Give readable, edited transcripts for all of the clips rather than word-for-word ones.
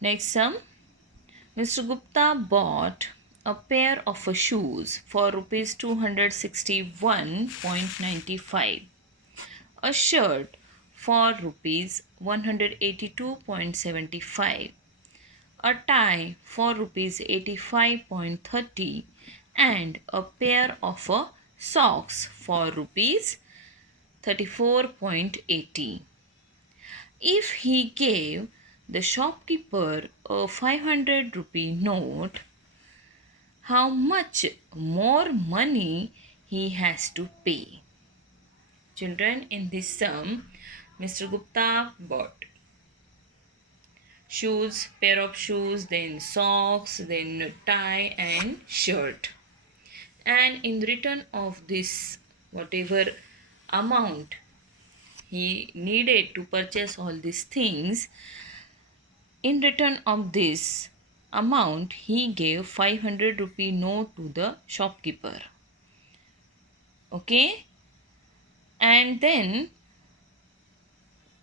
Next sum. Mr. Gupta bought a pair of shoes for rupees 261.95, a shirt for rupees 182.75, a tie for rupees 85.30, and a pair of socks for rupees 34.80. If he gave the shopkeeper a 500 rupee note, how much more money he has to pay? Children, in this sum, Mr. Gupta bought shoes, pair of shoes, then socks, then tie and shirt. And in return of this, whatever amount he needed to purchase all these things, in return of this amount, he gave 500 rupee note to the shopkeeper. Okay? And then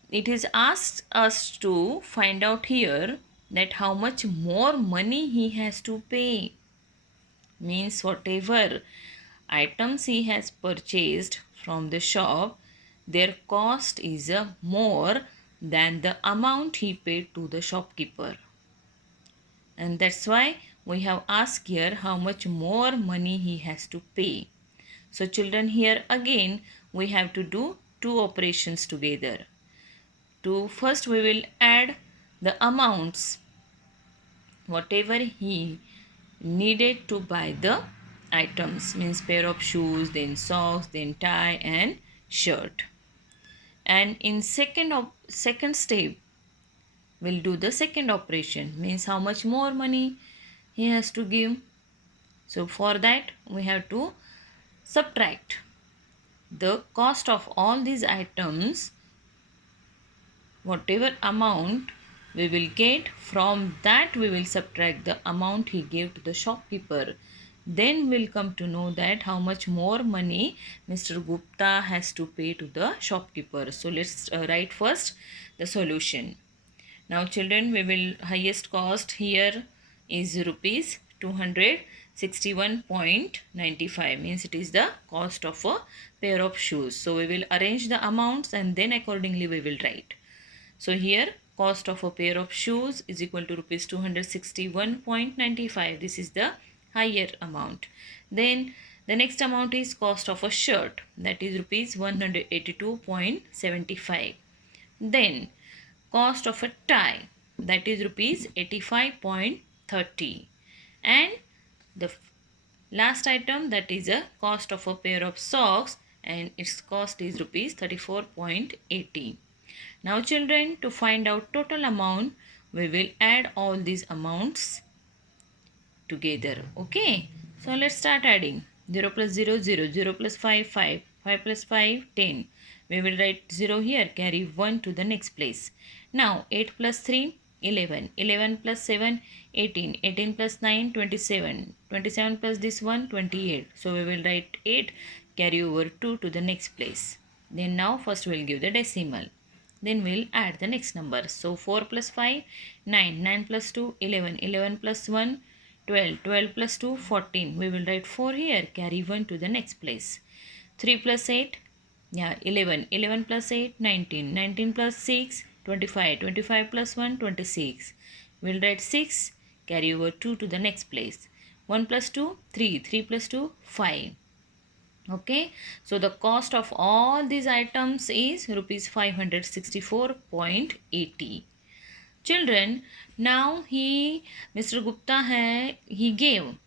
it is asked us to find out here that how much more money he has to pay. Means whatever items he has purchased from the shop, their cost is more than the amount he paid to the shopkeeper. And that's why we have asked here how much more money he has to pay. So children, here again we have to do two operations together. First we will add the amounts whatever he needed to buy the items, means pair of shoes, then socks, then tie and shirt. And in second step we'll do the second operation, means how much more money he has to give. So for that we have to subtract the cost of all these items, whatever amount we will get, from that we will subtract the amount he gave to the shopkeeper. Then we'll come to know that how much more money Mr. Gupta has to pay to the shopkeeper. So let's write first the solution. Now children, we will highest cost here is rupees 261.95, means it is the cost of a pair of shoes. So we will arrange the amounts and then accordingly we will write. So here cost of a pair of shoes is equal to rupees 261.95. This is the higher amount. Then the next amount is cost of a shirt, that is rupees 182.75. Then cost of a tie, that is rupees 85.30. And the last item, that is a cost of a pair of socks, and its cost is rupees 34.80. Now children, to find out total amount, we will add all these amounts together. Okay, so let's start adding. 0 plus 0 0, 0 plus 5 5, 5 plus 5 10. We will write 0 here, carry 1 to the next place. Now 8 plus 3 11, 11 plus 7 18, 18 plus 9 27, 27 plus this one 28. So we will write 8, carry over 2 to the next place. Then now first we will give the decimal. Then we'll add the next number. So 4 plus 5 9, 9 plus 2 11, 11 plus 1 12, 12 plus 2 14. We will write 4 here, carry 1 to the next place. 3 plus 8 11, 11 plus 8 19, 19 plus 6 25, 25 plus 1 26. We'll write 6, carry over 2 to the next place. 1 plus 2 3, 3 plus 2 5. Okay, so the cost of all these items is rupees 564.80. Children, now Mr. Gupta he gave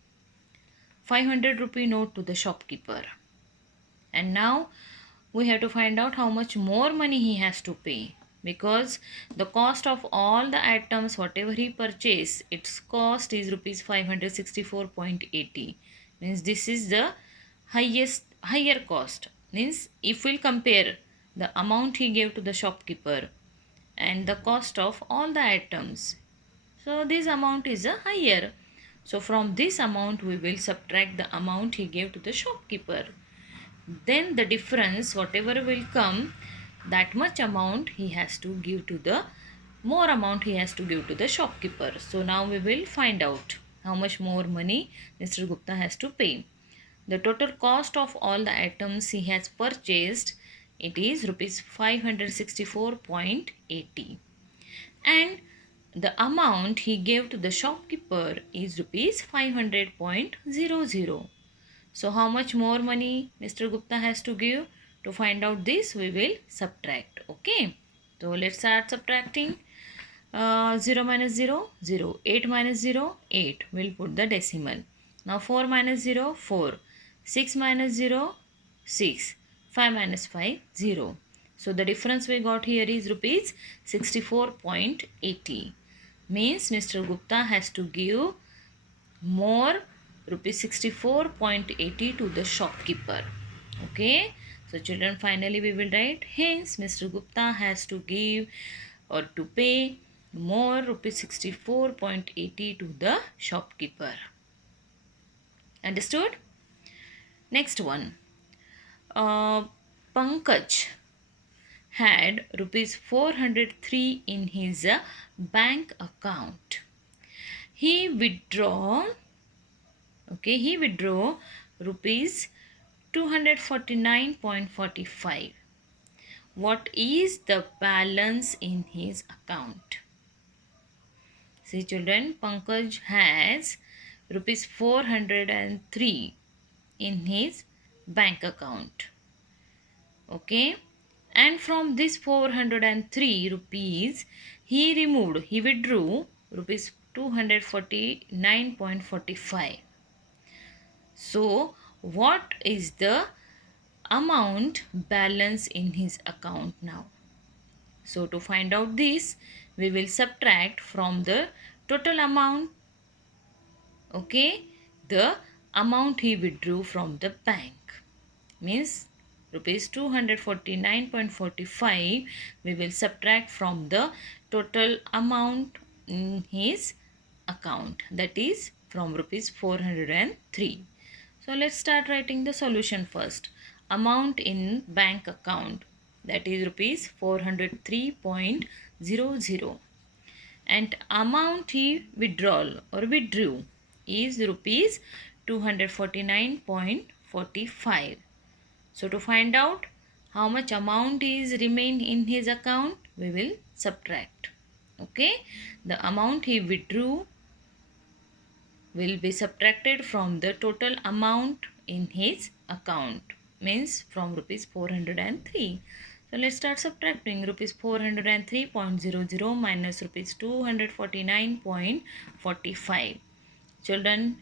500 rupee note to the shopkeeper, and now we have to find out how much more money he has to pay, because the cost of all the items whatever he purchased, its cost is rupees 564.80. means this is the higher cost. Means if we'll compare the amount he gave to the shopkeeper and the cost of all the items, so this amount is higher. So from this amount we will subtract the amount he gave to the shopkeeper. Then the difference whatever will come, that much amount he has to give to the more amount he has to give to the shopkeeper. So now we will find out how much more money Mr. Gupta has to pay. The total cost of all the items he has purchased, it is rupees 564.80, and the amount he gave to the shopkeeper is rupees 500.00. So how much more money Mr. Gupta has to give? To find out this, we will subtract. Okay. So let's start subtracting. 0 minus 0, 0. 8 minus 0, 8. We'll put the decimal. Now 4 minus 0, 4. 6 minus 0, 6. 5 minus 5, 0. So the difference we got here is rupees 64.80. Means Mr. Gupta has to give more rupees 64.80 to the shopkeeper. Okay. So children, finally we will write, hence Mr. Gupta has to give or to pay more rupees 64.80 to the shopkeeper. Understood? Next one. Pankaj had rupees 403 in his bank account. He withdraw rupees 249.45. What is the balance in his account? See children, Pankaj has rupees 403 in his bank account. Okay. And from this 403 rupees, he withdrew rupees 249.45. So, what is the amount balance in his account now? So, to find out this, we will subtract from the total amount, okay, the amount he withdrew from the bank. Means rupees 249.45 we will subtract from the total amount in his account, that is from rupees 403. So let's start writing the solution first. Amount in bank account, that is rupees 403.00, and amount he withdrew is rupees 249.45. So to find out how much amount is remain in his account, we will subtract. Okay. The amount he withdrew will be subtracted from the total amount in his account. Means from rupees 403. So let's start subtracting. Rupees 403.00 minus rupees 249.45. Children,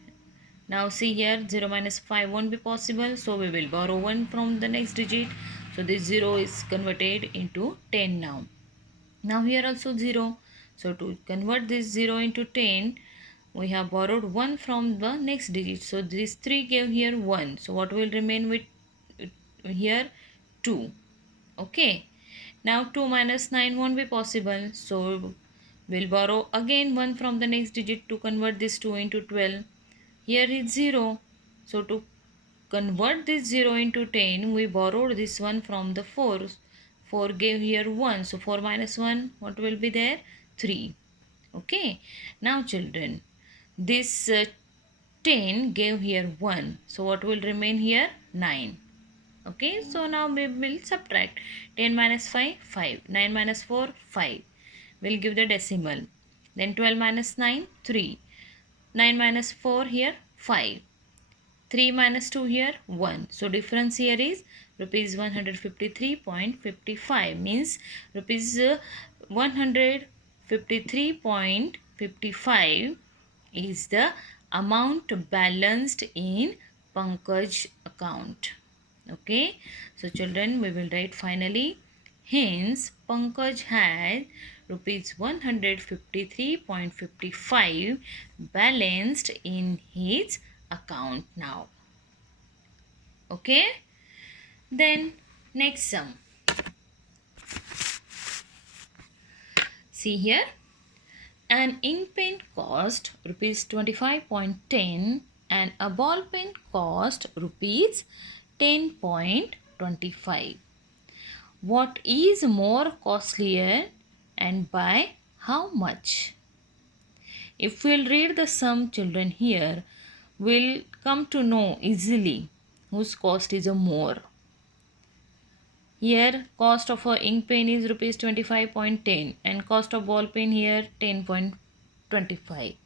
now see here, 0 minus 5 won't be possible. So we will borrow 1 from the next digit. So this 0 is converted into 10 now. Now here also 0. So to convert this 0 into 10, we have borrowed 1 from the next digit. So this 3 gave here 1. So what will remain with here? 2. Okay. Now 2 minus 9 won't be possible. So we'll borrow again 1 from the next digit to convert this 2 into 12. Here is 0. So to convert this 0 into 10, we borrowed this one from the 4. 4 gave here 1. So 4 minus 1, what will be there? 3. Okay. Now children, this 10 gave here 1. So what will remain here? 9. Okay. So now we will subtract. 10 minus 5, 5. 9 minus 4, 5. We'll give the decimal. Then 12 minus 9, 3. 9 minus 4 here, 5. 3 minus 2 here, 1. So difference here is rupees 153.55. Means rupees 153.55 is the amount balanced in Pankaj account. Okay. So children, we will write finally, hence Pankaj had rupees 153.55 balanced in his account now. Okay. Then next sum. See here. An ink pen cost rupees 25.10 and a ball pen cost rupees 10.25. What is more costlier and by how much? If we'll read the sum, children, here, we'll come to know easily whose cost is a more. Here cost of a ink pen is rupees 25.10 and cost of ball pen here 10.25.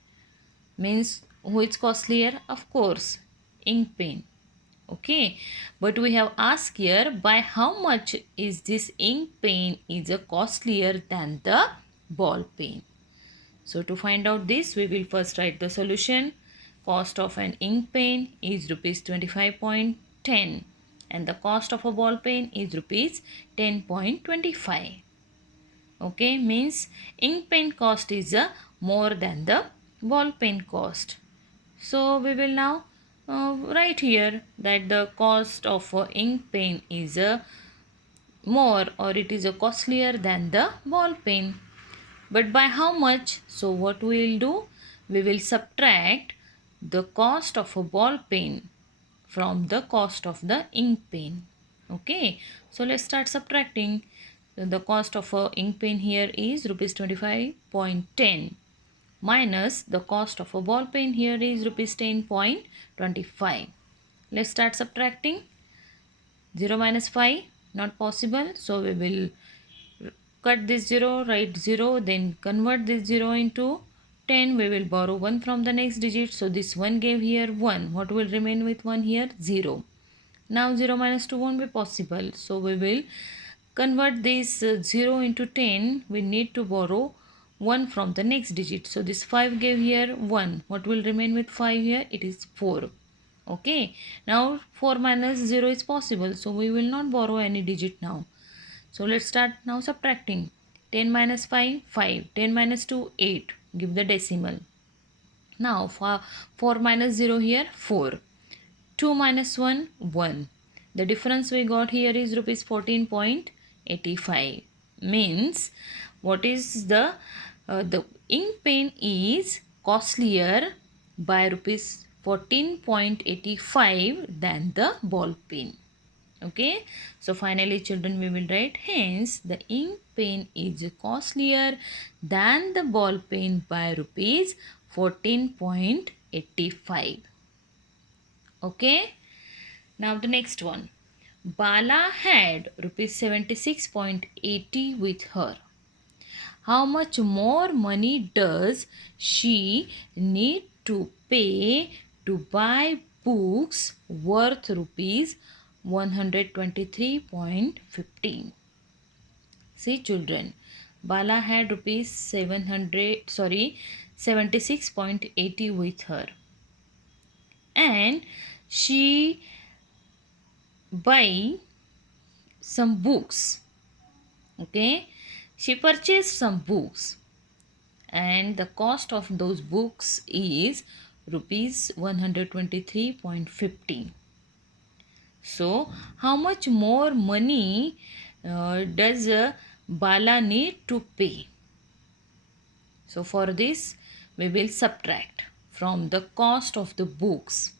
Means who is costlier? Of course, ink pen. Okay, but we have asked here by how much is this ink pen is a costlier than the ball pen. So to find out this, we will first write the solution. Cost of an ink pen is rupees 25.10 and the cost of a ball pen is rupees 10.25. Okay, means ink pen cost is more than the ball pen cost. So we will now write here that the cost of a ink pen is more, or it is costlier than the ball pen. But by how much? So what we will do? We will subtract the cost of a ball pen from the cost of the ink pen. Okay, so let's start subtracting. The cost of a ink pen here is rupees 25.10 minus the cost of a ball pen here is rupees 10.25. Let's start subtracting. 0 minus 5 not possible, so we will cut this 0, write 0, then convert this 0 into 10. We will borrow 1 from the next digit. So this 1 gave here 1. What will remain with 1 here? 0. Now 0 minus 2 won't be possible. So we will convert this 0 into 10. We need to borrow 1 from the next digit. So this 5 gave here 1. What will remain with 5 here? It is 4. Okay. Now 4 minus 0 is possible. So we will not borrow any digit now. So let's start now subtracting. 10 minus 5, 5. 10 minus 2, 8. Give the decimal. Now 4 minus 0 here, 4. 2 minus 1, 1. The difference we got here is rupees 14.85. Means what is the ink pen is costlier by rupees 14.85 than the ball pen. Okay, so finally children we will write, hence the ink pen is costlier than the ball pen by rupees 14.85. Okay, now the next one. Bala had rupees 76.80 with her. How much more money does she need to pay to buy books worth rupees 123.15? See children, Bala had rupees 76.80 with her and she buy some books. Okay, she purchased some books and the cost of those books is rupees 123.15. So how much more money does Bala need to pay? So for this we will subtract from the cost of the books,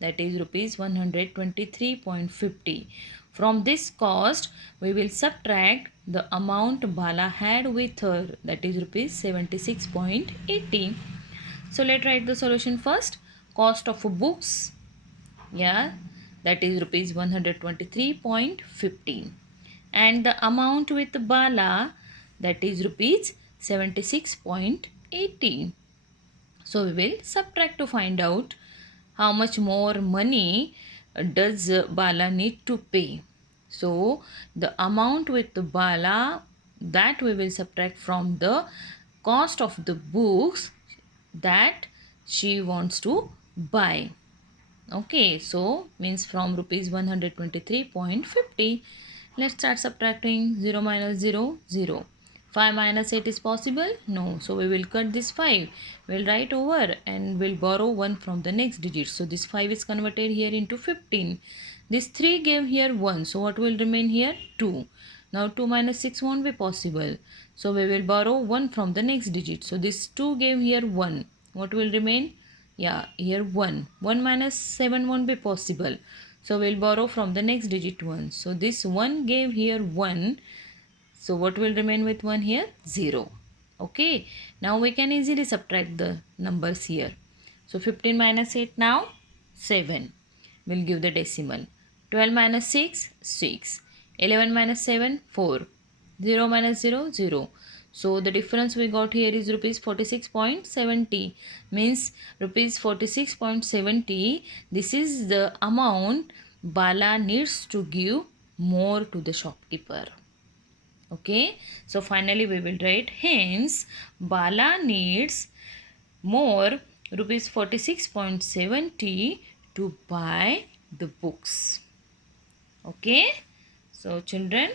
that is rupees 123.50. From this cost we will subtract the amount Bala had with her, that is rupees 76.80. So let's write the solution first. Cost of books, yeah, that is rupees 123.15 and the amount with Bala, that is rupees 76.80. So we will subtract to find out how much more money does Bala need to pay. So the amount with Bala, that we will subtract from the cost of the books that she wants to buy. Okay, so means from rupees 123.50. Let's start subtracting. 0 minus 0, 0. 5 minus 8 is possible? No. So we will cut this 5. We'll write over and we'll borrow 1 from the next digit. So this 5 is converted here into 15. This 3 gave here 1. So what will remain here? 2. Now 2 minus 6 won't be possible. So we will borrow 1 from the next digit. So this 2 gave here 1. What will remain? Yeah, here 1. 1 minus 7 won't be possible. So we'll borrow from the next digit 1. So this 1 gave here 1. So what will remain with 1 here? 0. Okay, now we can easily subtract the numbers here. So 15 minus 8 now 7 will give the decimal. 12 minus 6 6. 11 minus 7 4. 0 minus 0 0. So the difference we got here is rupees 46.70, means rupees 46.70. This is the amount Bala needs to give more to the shopkeeper. Okay, so finally we will write, hence Bala needs more rupees 46.70 to buy the books. Okay, so children,